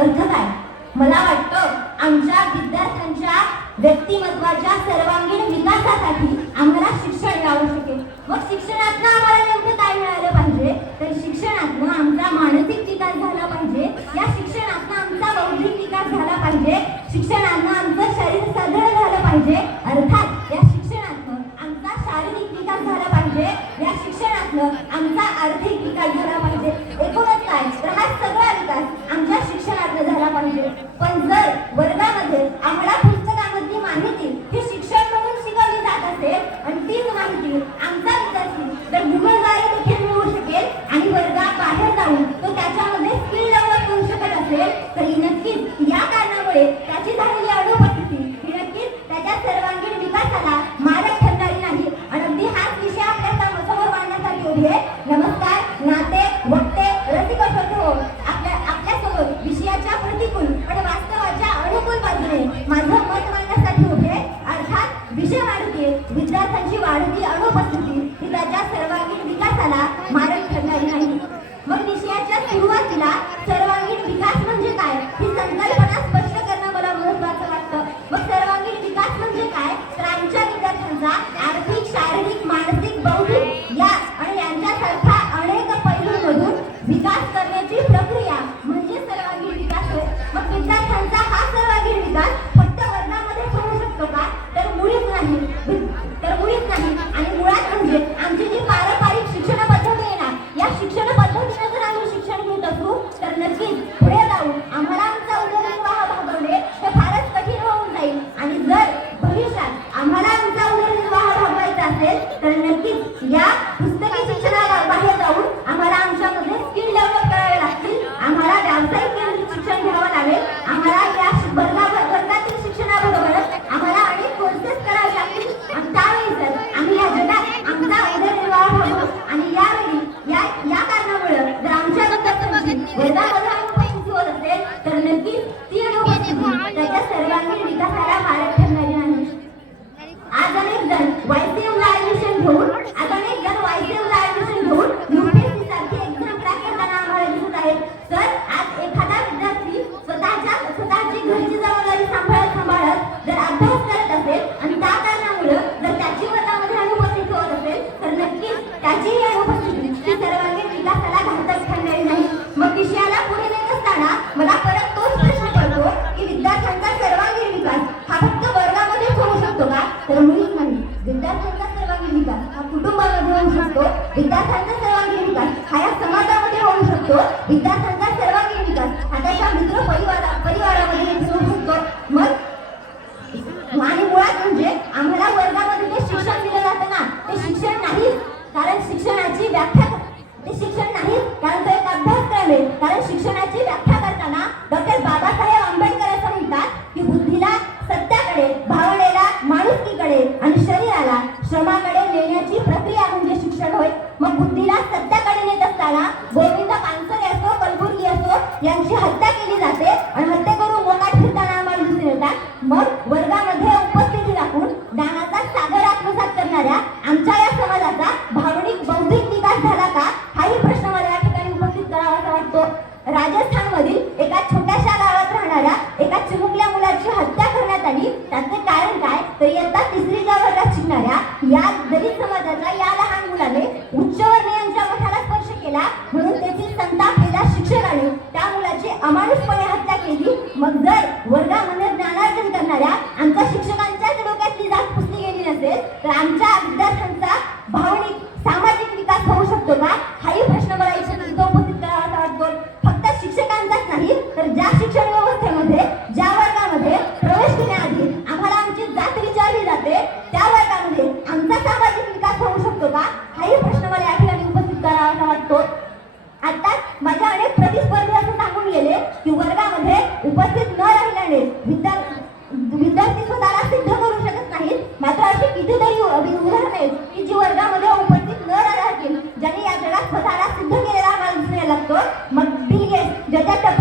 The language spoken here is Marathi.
अर्थ काय मला वाटतं आमच्या विद्यार्थ्यांच्या व्यक्तिमत्वाच्या सर्वांगीण विकासासाठी आम्हाला शिक्षण हे शकेल. मग शिक्षणातनं आम्हाला नेमकं काय मिळालं पाहिजे? तर शिक्षणातनं आमचा मानसिक विकास झाला पाहिजे. या शिक्षणातनं आमचा बौद्धिक विकास झाला पाहिजे. शिक्षणातनं आमचं शरीर सदळ झालं पाहिजे. अर्थात या शिक्षणातनं आमचा शारीरिक विकास झाला पाहिजे. या शिक्षणातनं आमचा आर्थिक विकास झाला पाहिजे. एकूणच काय? तर हा सगळा विकास आमच्या झाला पाहिजे. पण जर वर्गामध्ये आम्हाला पुस्तकामधली माहिती ही शिक्षण म्हणून शिकवली जात असेल आणि तीच माहिती आमचा विद्यार्थी जर गुगलद्वारे देखील मिळवू शकेल आणि वर्गात बाहेर जाऊन तो त्याच्यामध्ये स्किल डेव्हलप करू शकत असेल तर ही नक्कीच या कारणामुळे त्याची झालेली अनुपस्थिती ही नक्कीच त्याच्या सर्वांगीण विकासाला मारक ठरणारी नाही आणि अगदी हाच विषय आपल्या सम- समोर मांडण्यासाठी उभी आहे नमस्कार नाते वक्ते रसिक श्रोते हो आपल्या आपल्यासमोर विषयाच्या प्रतिकूल आणि वास्तवाच्या अनुकूल बाजूने माझं मत मांडण्यासाठी उभे आहे. अर्थात विषय मांडते विद्यार्थ्यांची वाढती अनुपस्थिती ही त्याच्या सर्वांगीण विकासाला मारक ठरणार नाही. मग विषयाच्या सुरुवातीला सर्वांगीण विकास म्हणजे काय ही संकल्पना स्पष्ट करणं मला महत्वाचं वाटतं. मग सर्वांगीण विकास म्हणजे काय? तर आमच्या विद्यार्थ्यांचा आर्थिक शारीरिक मानसिक बौद्धिक या आणि यांच्यासारख्या अनेक पैलूंमधून विकास करण्याची प्रक्रिया म्हणजे सर्वांगीण विकास होय. मग विद्यार्थ्यांचा नक्कीच या पुस्तकी शिक्षणाला बाहेर जाऊन आम्हाला आमच्यामध्ये स्किल डेव्हलप करावे लागतील. आम्हाला व्यावसायिक केंद्रित शिक्षण घ्यावं लागेल. आम्हाला या वर्गा वर्गातील शिक्षणाबरोबरच आम्हाला अनेक कोर्सेस करावे लागतील. आणि त्यावेळी जर आम्ही या जगात आमचा उदरनिर्वाह होतो आणि यावेळी या या कारणामुळे जर आमच्या वर्गामध्ये होत असेल तर नक्कीच ती अनुपस्थिती त्याच्या सर्वांगीण विकासाला भारत नक्कीच त्याची ही सर्वांगीण विकासाला घातक ठरणारी नाही. मग विषयाला पुढे नेत असताना मला परत तोच प्रश्न पडतो की विद्यार्थ्यांचा सर्वांगीण विकास हा फक्त वर्गामध्येच होऊ शकतो का? तर मुळीच नाही. विद्यार्थ्यांचा सर्वांगीण विकास हा कुटुंबामध्ये होऊ शकतो. विद्यार्थ्यांचा सर्वांगीण विकास हा या समाजामध्ये होऊ शकतो. विद्यार्थ्यांचा अभ्यासक्रम कारण शिक्षणाची व्याख्या करताना डॉक्टर बाबासाहेब आंबेडकर असं म्हणतात की बुद्धीला सत्याकडे भावनेला माणुसकीकडे आणि शरीराला श्रमाकडे नेण्याची प्रक्रिया म्हणजे शिक्षण होय. मग बुद्धीला सत्याकडे नेत असताना संतापलेल्या त्या मुलाची अमानुषपणे हत्या केली. मग जर वर्गामध्ये ज्ञानार्जन करणाऱ्या आमच्या शिक्षकांच्याच डोक्यातली जात पुसली गेली नसेल तर आमच्या विद्यार्थ्यांचा भावनिक सामाजिक विकास होऊ शकतो का? 人家的